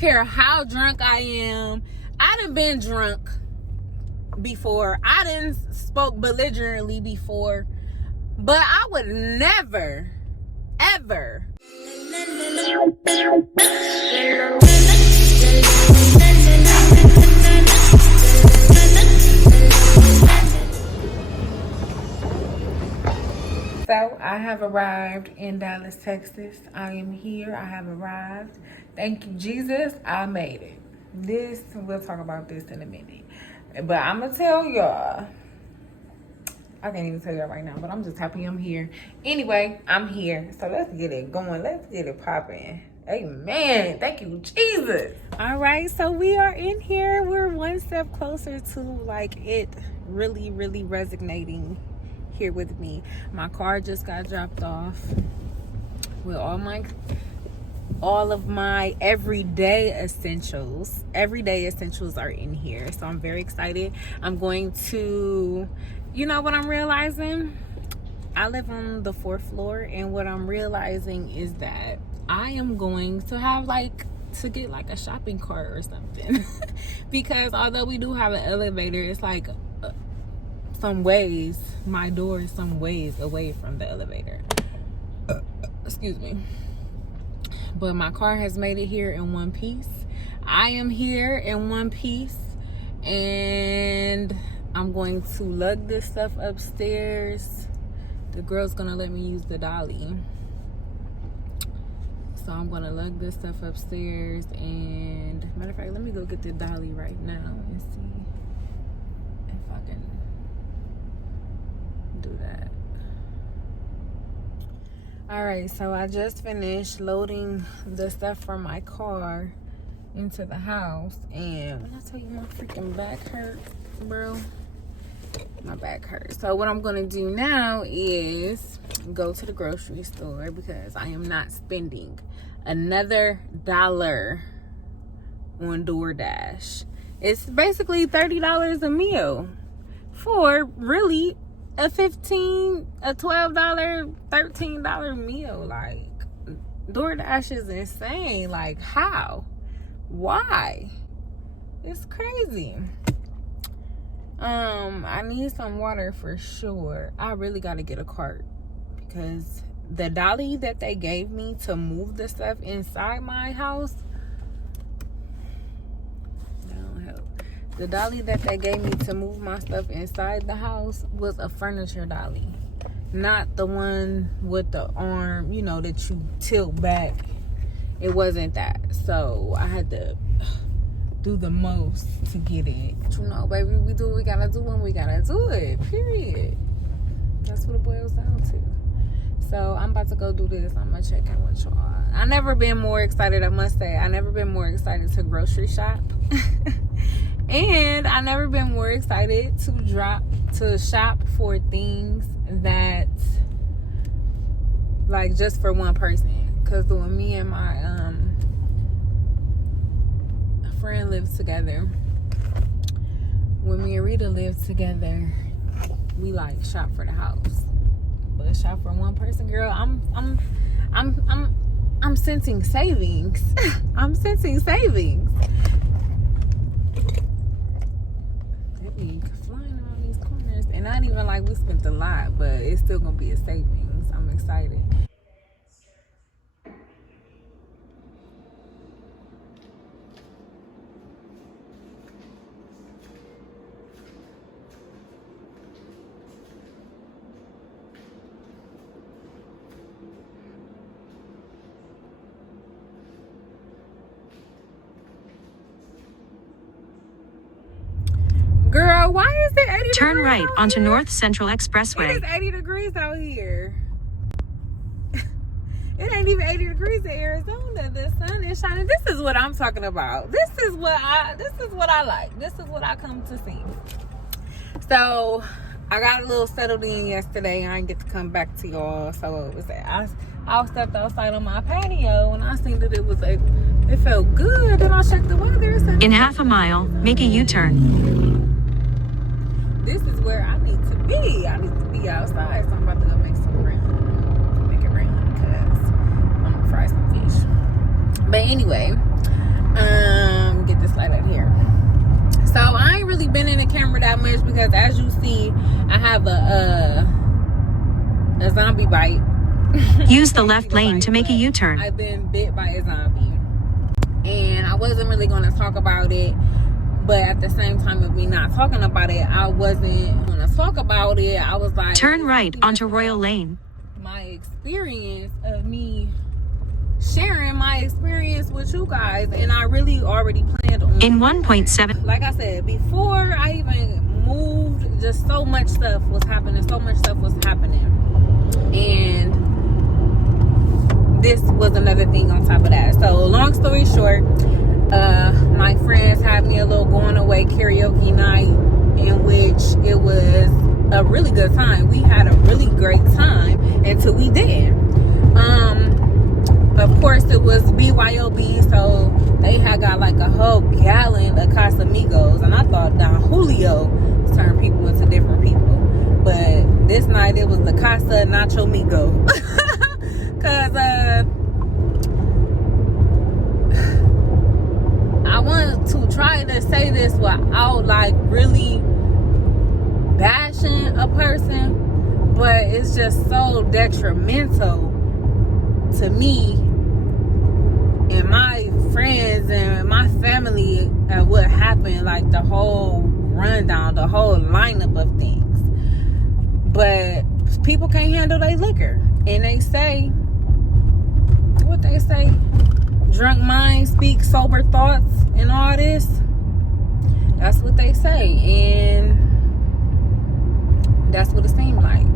care how drunk I am. I done been drunk before. I done spoke belligerently before. But I would never, ever. So I have arrived in Dallas, Texas. I am here. I have arrived. Thank you, Jesus. I made it. We'll talk about this in a minute. But I'm going to tell y'all. I can't even tell y'all right now, but I'm just happy I'm here. Anyway, I'm here. So let's get it going. Let's get it popping. Amen. Thank you, Jesus. All right, so we are in here. We're one step closer to like it really, really resonating here with me. My car just got dropped off with all of my everyday essentials. Everyday essentials are in here, so I'm very excited. I'm going to, you know what I'm realizing? I live on the 4th floor, and what I'm realizing is that I am going to have to get like a shopping cart or something because although we do have an elevator, it's like my door is some ways away from the elevator. Excuse me. But my car has made it here in one piece. I am here in one piece, and I'm going to lug this stuff upstairs. The girl's gonna let me use the dolly. So I'm gonna lug this stuff upstairs, and matter of fact, let me go get the dolly right now and see if I can do that. All right, so I just finished loading the stuff from my car into the house, and when I tell you my freaking back hurt, bro, my back hurts. So what I'm gonna do now is go to the grocery store because I am not spending another $1 on DoorDash. It's basically $30 a meal for really a $15, a $12, $13 meal. Like, DoorDash is insane. Like, how? Why? It's crazy. I need some water for sure. I really gotta get a cart because the dolly that they gave me to move the stuff inside my house, that don't help. The dolly that they gave me to move my stuff inside the house was a furniture dolly, not the one with the arm, you know, that you tilt back. It wasn't that. So I had to do the most to get it. But you know, baby, we do what we gotta do when we gotta do it, period. That's what it boils down to. So I'm about to go do this. I'm gonna check in with y'all. I never been more excited, I must say. I never been more excited to grocery shop. And I never been more excited to shop for things that, like, just for one person. Because when me and my friend lived together, when me and Rita lived together, we like shop for the house. But shop for one person, girl, I'm sensing savings. I'm sensing savings. They flying around these corners, and not even like we spent a lot, but it's still gonna be a savings. I'm excited. Girl, why is it 80 Turn degrees right out onto here? North Central Expressway. It is 80 degrees out here. It ain't even 80 degrees in Arizona. The sun is shining. This is what I'm talking about. This is what I like. This is what I come to see. So I got a little settled in yesterday. I didn't get to come back to y'all. So it was I stepped outside on my patio and I seen that it felt good. Then I checked the weather. In half a mile, make a U-turn. This is where I need to be. I need to be outside. So I'm about to go make some rain. Make it rain because I'm gonna fry some fish. But anyway, a zombie bite. Use the left lane to make a U-turn. I've been bit by a zombie, and I wasn't really going to talk about it, but at the same time of me not talking about it, I wasn't going to talk about it. I was like, turn right onto Royal Lane. My experience of me sharing my experience with you guys, and I really already planned on in 1.7. Like I said, before I even moved, just so much stuff was happening, and this was another thing on top of that. So long story short, my friends had me a little going away karaoke night, in which it was a really good time. We had a really great time until we didn't. Of course, it was BYOB, so they had got like a whole gallon of Casamigos, and I thought Don Julio turned people into different people. But this night it was the Casa Nacho Migo. Cause I wanted to try to say this without like really bashing a person, but it's just so detrimental to me and my friends and my family and what happened, like the whole rundown, the whole lineup of things. But people can't handle their liquor, and they say what they say, drunk minds speak sober thoughts and all this. That's what they say, and that's what it seemed like.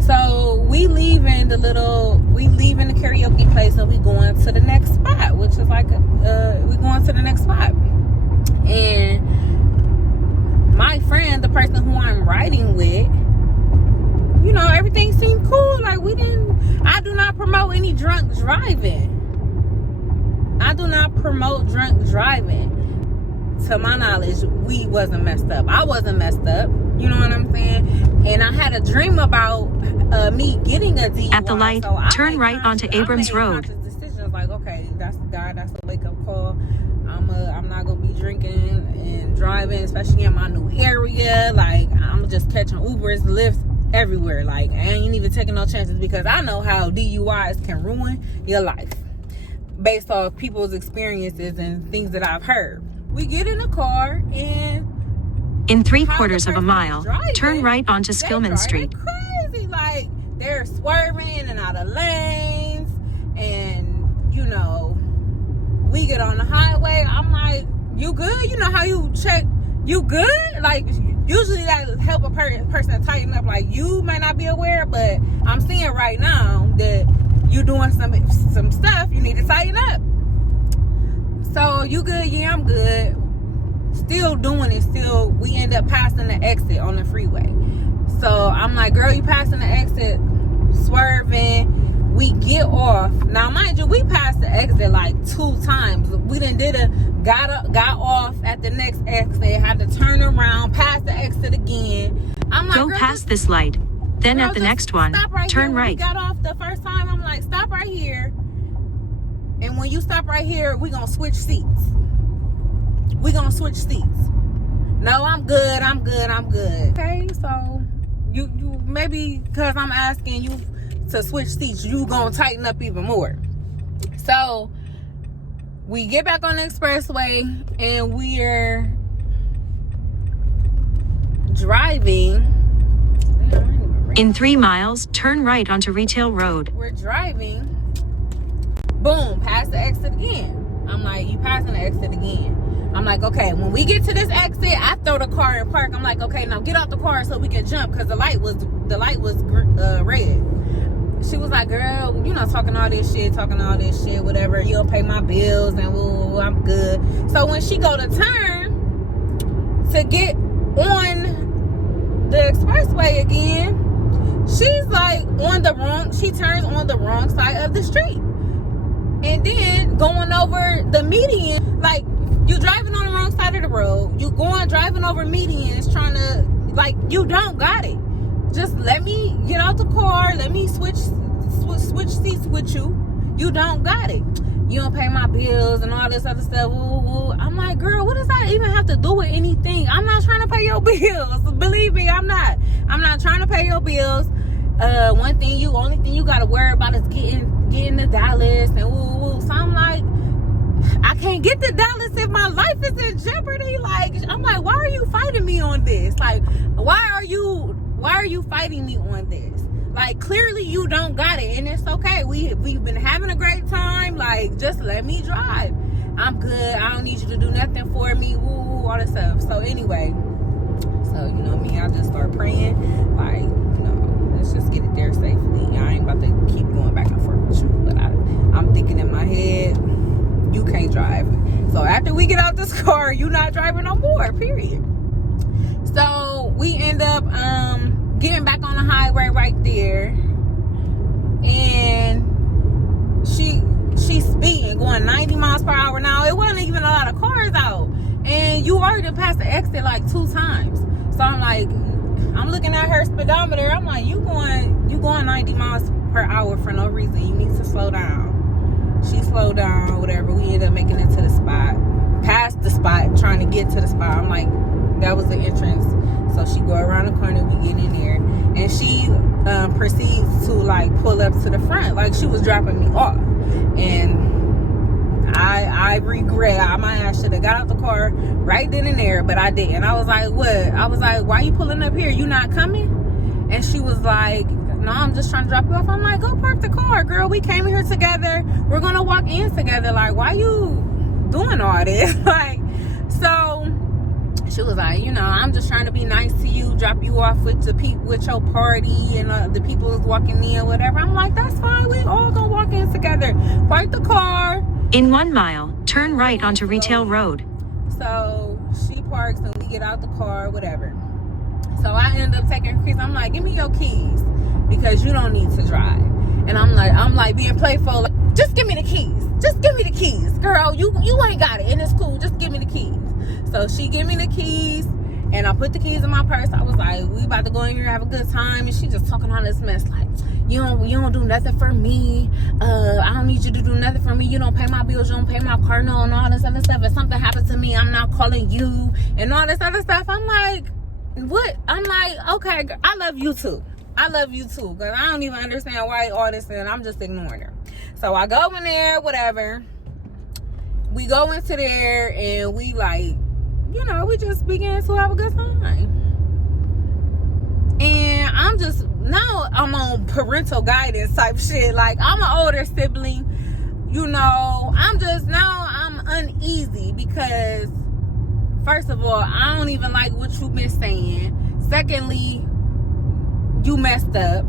So we leaving the karaoke place, and we going to the next spot, which is like we going to the next spot. And my friend, the person who I'm riding with, you know, everything seemed cool. Like I do not promote any drunk driving. I do not promote drunk driving. To my knowledge, we wasn't messed up. I wasn't messed up. You know what I'm saying? And I had a dream about me getting a DUI. At the light, so turn right onto Abrams Road. Decisions like, okay, that's a wake-up call. I'm not gonna be drinking and driving, especially in my new area. Like, I'm just catching Ubers, Lyfts everywhere. Like, I ain't even taking no chances, because I know how DUIs can ruin your life based off people's experiences and things that I've heard. We get in the car, and in 3/4 of a mile, turn right onto Skillman Street. Crazy, like they're swerving in and out of lanes, and you know, we get on the highway. I'm like, "You good? You know how you check? You good?" Like usually that help a person tighten up. Like, you might not be aware, but I'm seeing right now that you doing some stuff. You need to tighten up. So, you good? Yeah, I'm good. Still doing it. Still, we end up passing the exit on the freeway. So, I'm like, girl, you passing the exit, swerving. We get off. Now, mind you, we passed the exit like 2 times. We got off at the next exit, had to turn around, pass the exit again. I'm like, go past this light. Then at the next one, turn right. We got off the first time. I'm like, stop right here. And when you stop right here, we're going to switch seats. No, I'm good. Okay, so you maybe because I'm asking you to switch seats, you going to tighten up even more. So we get back on the expressway, and we're driving. In 3 miles, turn right onto Retail Road. We're driving. Boom, pass the exit again. I'm like, you passing the exit again. I'm like, okay, when we get to this exit, I throw the car in park. I'm like, okay, now get out the car so we can jump, because the light was red. She was like, girl, you know, talking all this shit, whatever. You don't pay my bills, and woo, I'm good. So when she go to turn to get on the expressway again, she's like she turns on the wrong side of the street. And then going over the median, like, you driving on the wrong side of the road. You driving over medians, trying to, like, you don't got it. Just let me get out the car. Let me switch seats with you. You don't got it. You don't pay my bills and all this other stuff. Woo, woo. I'm like, girl, what does that even have to do with anything? I'm not trying to pay your bills. Believe me, I'm not. I'm not trying to pay your bills. only thing you gotta worry about is getting to Dallas and woo. So I'm like, I can't get to Dallas if my life is in jeopardy. Like, I'm like, why are you fighting me on this? Like, why are you fighting me on this? Like, clearly you don't got it, and it's okay. We've been having a great time. Like, just let me drive. I'm good. I don't need you to do nothing for me. Woo, all this stuff. So anyway, you know me, I just start praying. Like, you know, let's just get it there safely. I ain't about to keep going back and forth with you. But I'm thinking in my head, you can't drive. So after we get out this car, you not driving no more, period. So we end up getting back on the highway right there, and she's speeding, going 90 miles per hour. Now it wasn't even a lot of cars out, and you already passed the exit like 2 times. So I'm like, I'm looking at her speedometer. I'm like, you going 90 miles per hour for no reason. You need to slow down. She slowed down, whatever. We ended up making it to the spot, past the spot, trying to get to the spot. I'm like, that was the entrance. So she go around the corner, we get in there, and she proceeds to like pull up to the front, like she was dropping me off. And I regret, my ass should have got out the car right then and there, but I didn't. I was like, what? I was like, why you pulling up here? You not coming? And she was like, no, I'm just trying to drop you off. I'm like, go park the car, girl. We came here together. We're gonna walk in together. Like, why you doing all this? Like, so she was like, you know, I'm just trying to be nice to you, drop you off with with your party and the people who's walking in, whatever. I'm like, that's fine. We all gonna walk in together. Park the car. In 1 mile, turn right onto Retail Road. So she parks and we get out the car, whatever. So I end up taking her keys. I'm like, give me your keys because you don't need to drive. And I'm like being playful. Like, just give me the keys. Just give me the keys, girl. You ain't got it, and it's cool. Just give me the keys. So she give me the keys, and I put the keys in my purse. I was like, we about to go in here and have a good time. And she just talking all this mess like, you don't do nothing for me. I don't need you to do nothing for me. You don't pay my bills. You don't pay my car note and all this other stuff. If something happens to me, I'm not calling you and all this other stuff. I'm like, what? I'm like, okay, I love you too. I love you too, because I don't even understand why all this, and I'm just ignoring her. So I go in there, whatever. We go into there, and we like, you know, we just begin to have a good time. And I'm on parental guidance type shit. Like, I'm an older sibling, you know. I'm uneasy because, first of all, I don't even like what you've been saying. Secondly, you messed up.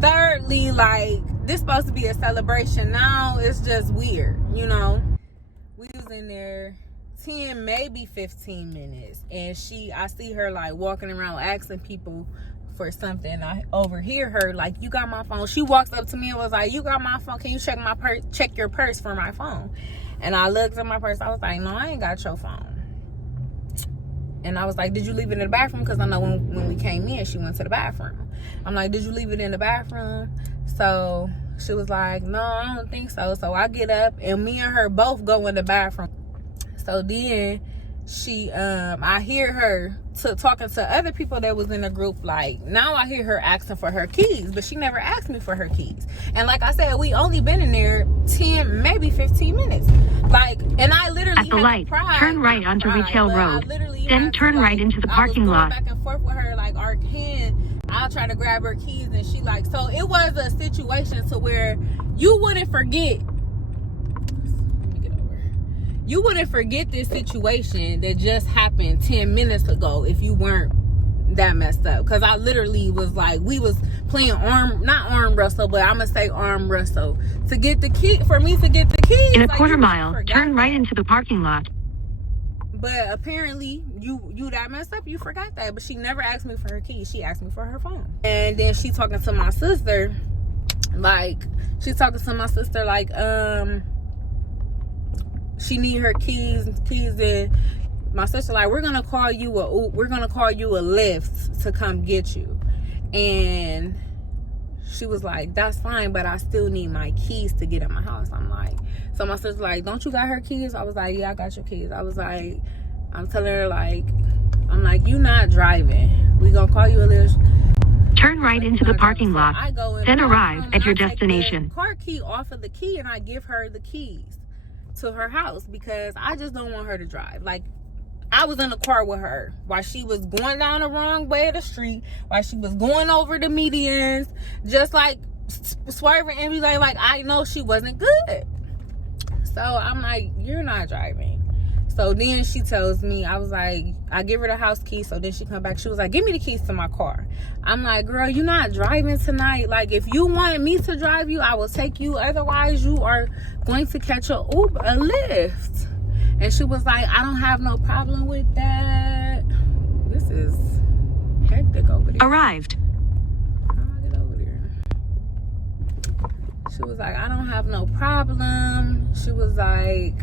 Thirdly, like, this supposed to be a celebration. Now it's just weird, you know. We was in there 10, maybe 15 minutes, and I see her like walking around asking people for something. I overhear her like, you got my phone? She walks up to me and was like, you got my phone? Can you check my purse? Check your purse for my phone. And I looked at my purse. I was like, no, I ain't got your phone. And I was like, did you leave it in the bathroom? Because I know when we came in, she went to the bathroom. I'm like, did you leave it in the bathroom? So she was like, no, I don't think so. So I get up, and me and her both go in the bathroom. So then I hear her talking to other people that was in the group. Like, now I hear her asking for her keys, but she never asked me for her keys. And like I said, we only been in there 10, maybe 15 minutes. Like, and I literally at the light, turn right onto Retail Road. Then turn right into the parking lot. I was going back and forth with her, like, I'll try to grab her keys, and she like, so it was a situation to where you wouldn't forget. You wouldn't forget this situation that just happened 10 minutes ago if you weren't that messed up. Because I literally was like, we was playing not arm wrestle, but I'm going to say arm wrestle. For me to get the keys. In a quarter mile, turn right into the parking lot. But apparently, you that messed up, you forgot that. But she never asked me for her keys. She asked me for her phone. And then she talking to my sister, like, she need her keys, and my sister like, we're gonna call you a Lyft to come get you. And she was like, that's fine, but I still need my keys to get in my house. I'm like, so my sister's like, don't you got her keys? I was like, yeah, I got your keys. I was like, I'm telling her, like, I'm like, you not driving. We gonna call you a Lyft. Turn right into the parking lot, I go in then the arrive bathroom at your and I take the destination. car key off of the key and I give her the keys to her house because I just don't want her to drive. Like, I was in the car with her while she was going down the wrong way of the street, while she was going over the medians, just like swerving and be like I know she wasn't good. So I'm like, you're not driving. So then she tells me, I was like, I give her the house key. So then she come back. She was like, give me the keys to my car. I'm like, girl, you're not driving tonight. Like, if you wanted me to drive you, I will take you. Otherwise, you are going to catch a Lyft. And she was like, I don't have no problem with that. This is hectic over there. Arrived. How do I get over there? She was like, I don't have no problem. She was like,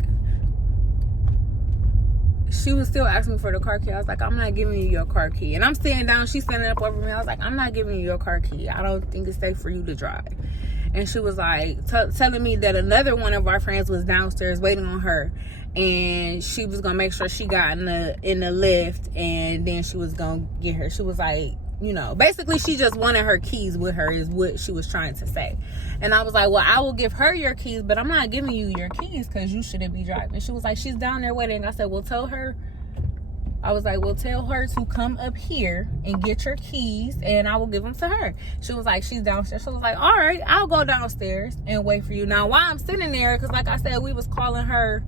she was still asking me for the car key. I was like, I'm not giving you your car key. And I'm sitting down, she's standing up over me. I was like, I'm not giving you your car key. I don't think it's safe for you to drive. And she was like, telling me that another one of our friends was downstairs waiting on her. And she was going to make sure she got in the lift. And then she was going to get her. She was like, you know, basically she just wanted her keys with her is what she was trying to say. And I was like, well, I will give her your keys, but I'm not giving you your keys because you shouldn't be driving. She was like, she's down there waiting. I said, well, tell her. I was like, well, tell her to come up here and get your keys and I will give them to her. She was like, she's downstairs. She was like, all right, I'll go downstairs and wait for you. Now, while I'm sitting there, because like I said, we was calling her.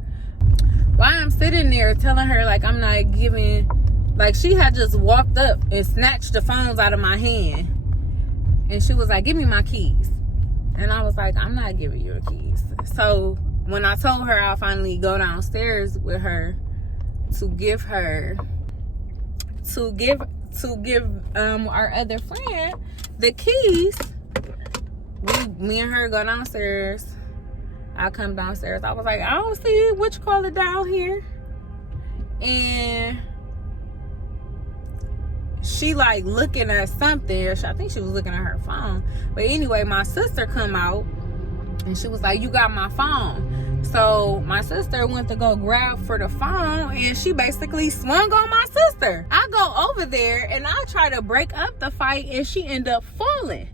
While I'm sitting there telling her, like, I'm not giving, like, she had just walked up and snatched the phones out of my hand. And she was like, give me my keys. And I was like, I'm not giving you the keys. So when I told her I'll finally go downstairs with her to give her, to give our other friend the keys, me and her go downstairs. I come downstairs. I was like, I don't see what you call it down here. And she like looking at something. I think she was looking at her phone. But anyway, my sister come out and she was like, you got my phone. So my sister went to go grab for the phone and she basically swung on my sister. I go over there and I try to break up the fight and she ended up falling.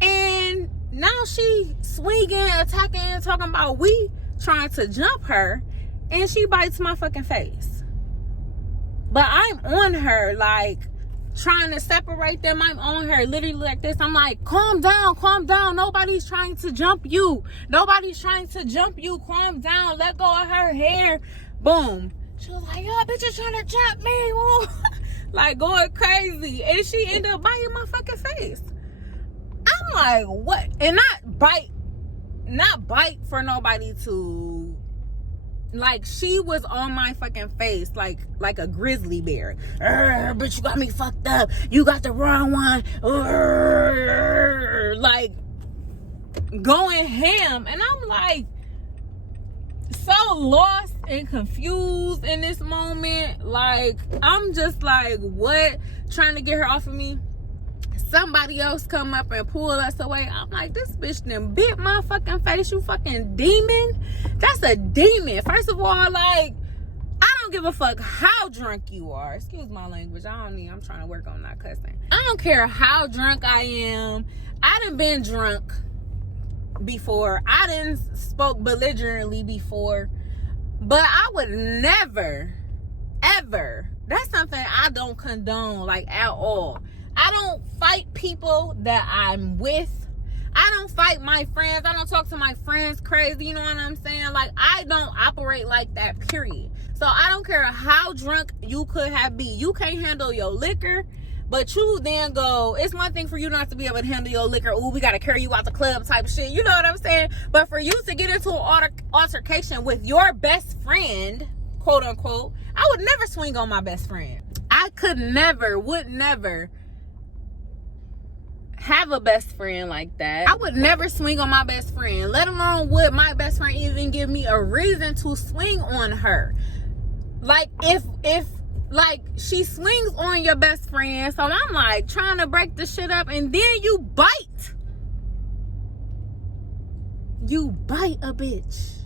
And now she swinging, attacking, talking about we trying to jump her, and she bites my fucking face. But I'm on her, like, trying to separate them. I'm on her, literally like this. I'm like, calm down, calm down. Nobody's trying to jump you. Nobody's trying to jump you. Calm down. Let go of her hair. Boom. She was like, y'all bitches trying to jump me. Like, going crazy. And she ended up biting my fucking face. I'm like, what? And not bite for nobody to, like, she was on my fucking face like a grizzly bear. But you got me fucked up. You got the wrong one. Like, going ham. And I'm like, so lost and confused in this moment. Like, I'm just like, what? Trying to get her off of me. Somebody else come up and pull us away. I'm like, this bitch done bit my fucking face. You fucking demon. That's a demon. First of all, like, I don't give a fuck how drunk you are. Excuse my language. I'm trying to work on not cussing. I don't care how drunk I am. I done been drunk before. I done spoke belligerently before. But I would never, ever. That's something I don't condone, like, at all. I don't fight people that I'm with. I don't fight my friends. I don't talk to my friends crazy. You know what I'm saying? Like, I don't operate like that, period. So I don't care how drunk you could have been. You can't handle your liquor, but you then go, it's one thing for you not to be able to handle your liquor. Ooh, we got to carry you out the club type shit. You know what I'm saying? But for you to get into an altercation with your best friend, quote unquote, I would never swing on my best friend. I would never have a best friend like that. I would never swing on my best friend, let alone would my best friend even give me a reason to swing on her. Like, if like, she swings on your best friend, so I'm like trying to break the shit up, and then you bite a bitch.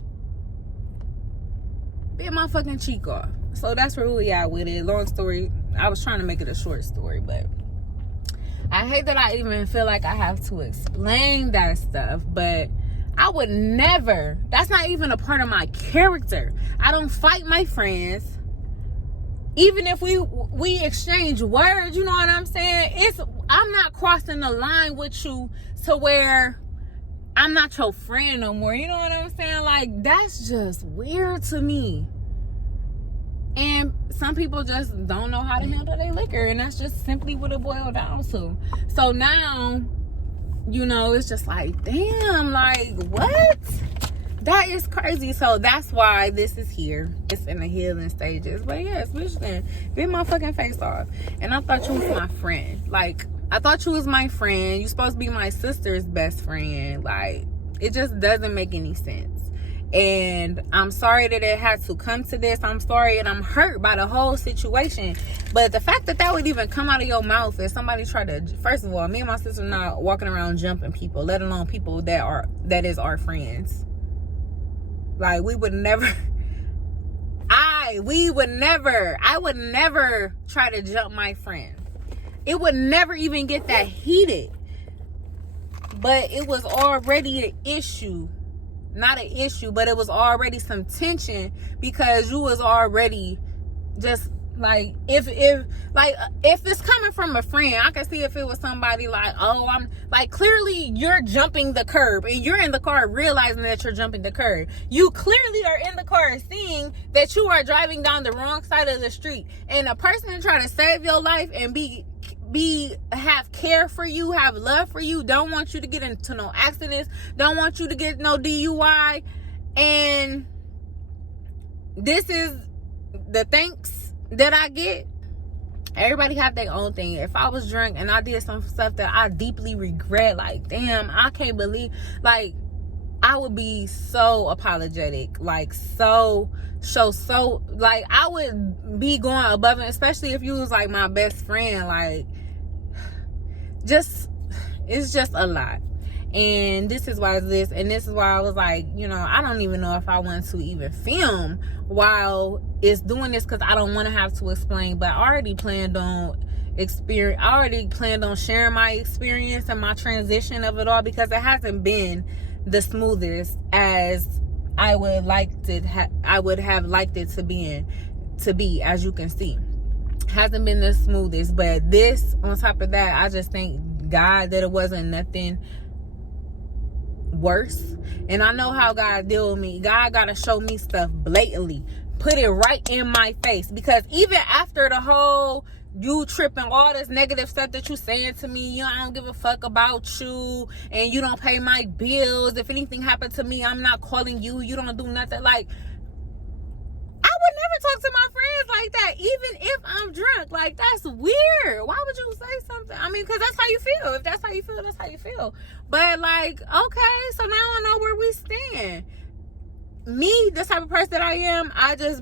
Bit my fucking cheek off. So that's where we at with it. Long story, I was trying to make it a short story, but I hate that I even feel like I have to explain that stuff, but I would never. That's not even a part of my character. I don't fight my friends. Even if we exchange words, you know what I'm saying? I'm not crossing the line with you to where I'm not your friend no more. You know what I'm saying? Like, that's just weird to me. And some people just don't know how to handle their liquor, and that's just simply what it boiled down to. So now, you know, it's just like, damn, like, what? That is crazy. So that's why this is here. It's in the healing stages. But yes, bitch, then bit my fucking face off. And I thought you was my friend. Like, I thought you was my friend. You supposed to be my sister's best friend. Like, it just doesn't make any sense. And I'm sorry that it had to come to this. I'm sorry, and I'm hurt by the whole situation. But the fact that would even come out of your mouth and somebody tried to, first of all, me and my sister are not walking around jumping people, let alone people that is our friends. Like, we would never, I would never try to jump my friend. It would never even get that heated. But it was already an issue. Not an issue, but it was already some tension because you was already just like, if it's coming from a friend, I can see if it was somebody like, oh, I'm like, clearly you're jumping the curb and you're in the car realizing that you're jumping the curb. You clearly are in the car seeing that you are driving down the wrong side of the street, and a person trying to save your life and have care for you, have love for you, don't want you to get into no accidents, don't want you to get no DUI, and this is the thanks that I get. Everybody have their own thing. If I was drunk and I did some stuff that I deeply regret, like, damn, I can't believe, like, I would be so apologetic, like, so like, I would be going above it, especially if you was like my best friend. Like, it's just a lot. And this is why I was like, you know, I don't even know if I want to even film while it's doing this, because I don't want to have to explain. But I already planned on sharing my experience and my transition of it all, because it hasn't been the smoothest as I would have liked it to be, as you can see. Hasn't been the smoothest, but this, on top of that, I just thank God that it wasn't nothing worse. And I know how God deal with me. God gotta show me stuff blatantly, put it right in my face, because even after the whole you tripping, all this negative stuff that you saying to me, I don't give a fuck about you, and you don't pay my bills, if anything happened to me, I'm not calling you, you don't do nothing. Like, I would never talk to my friends like that, even if I'm drunk. Like, that's weird. Why would you say something? I mean, because that's how you feel. If that's how you feel, that's how you feel. But, like, okay, so now I know where we stand. Me, the type of person that I am, I just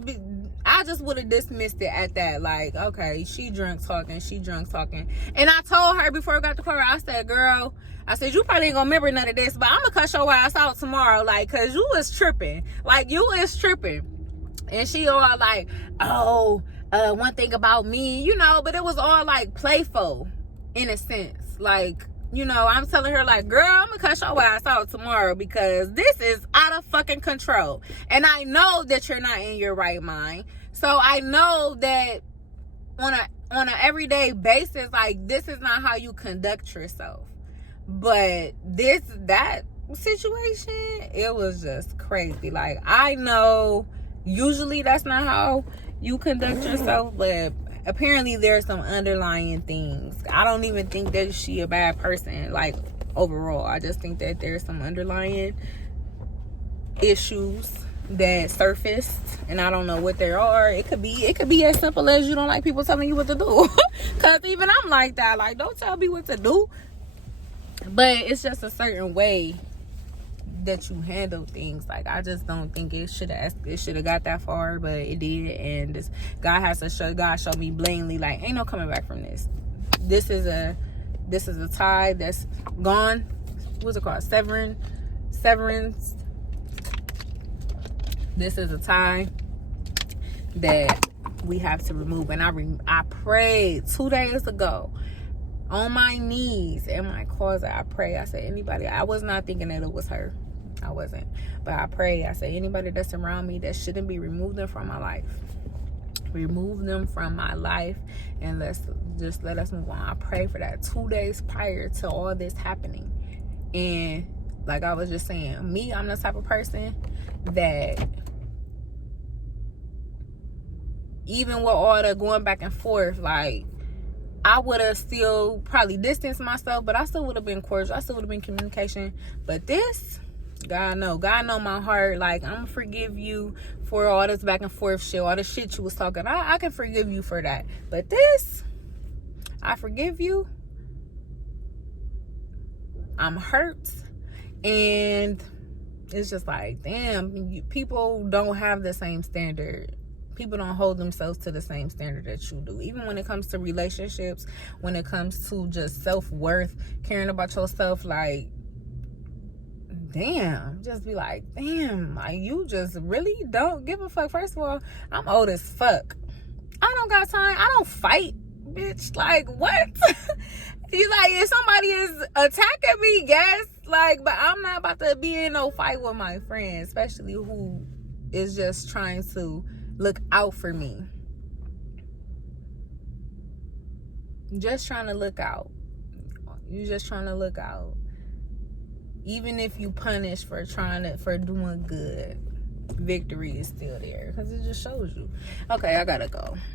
would have dismissed it at that. Like, okay, she drunk talking. And I told her before I got the car, I said, girl, you probably ain't gonna remember none of this, but I'm gonna cut your ass out tomorrow. Like, cause you is tripping. Like, you is tripping. And she all like, oh, one thing about me, you know, but it was all like playful in a sense. Like, you know, I'm telling her like, girl, I'm gonna cut your ass out tomorrow because this is out of fucking control. And I know that you're not in your right mind. So I know that on a everyday basis, like, this is not how you conduct yourself. But that situation, it was just crazy. Like, I know usually that's not how you conduct yourself, but apparently there's some underlying things. I don't even think that she a bad person, like, overall. I just think that there's some underlying issues that surfaced, and I don't know what they are. It could be as simple as you don't like people telling you what to do. Because even I'm like that. Like, don't tell me what to do. But it's just a certain way that you handle things. Like, I just don't think it should have got that far, but it did. And God showed me blatantly, like, ain't no coming back from this. This is a tie that's gone. What's it called? Severance. This is a tie that we have to remove. And I prayed 2 days ago. on my knees in my closet, I pray. I said, anybody, I was not thinking that it was her. I wasn't. But I pray. I said, anybody that's around me that shouldn't be, remove them from my life. Remove them from my life, and let's just let us move on. I pray for that 2 days prior to all this happening. And like I was just saying, me, I'm the type of person that even with all the going back and forth, like, I would have still probably distanced myself, but I still would have been cordial. I still would have been communication. But this, God know my heart. Like, I'm gonna forgive you for all this back and forth shit, all the shit you was talking. I can forgive you for that. But this, I forgive you. I'm hurt. And it's just like, damn, people don't have the same standard. People don't hold themselves to the same standard that you do. Even when it comes to relationships, when it comes to just self-worth, caring about yourself, like, damn, just be like, damn, like, you just really don't give a fuck. First of all, I'm old as fuck. I don't got time. I don't fight, bitch. Like, what? You like, if somebody is attacking me, yes, like, but I'm not about to be in no fight with my friend, especially who is just trying to look out for me. Just trying to look out. You're just trying to look out. Even if you punish for doing good, victory is still there, because it just shows you. Okay, I gotta go.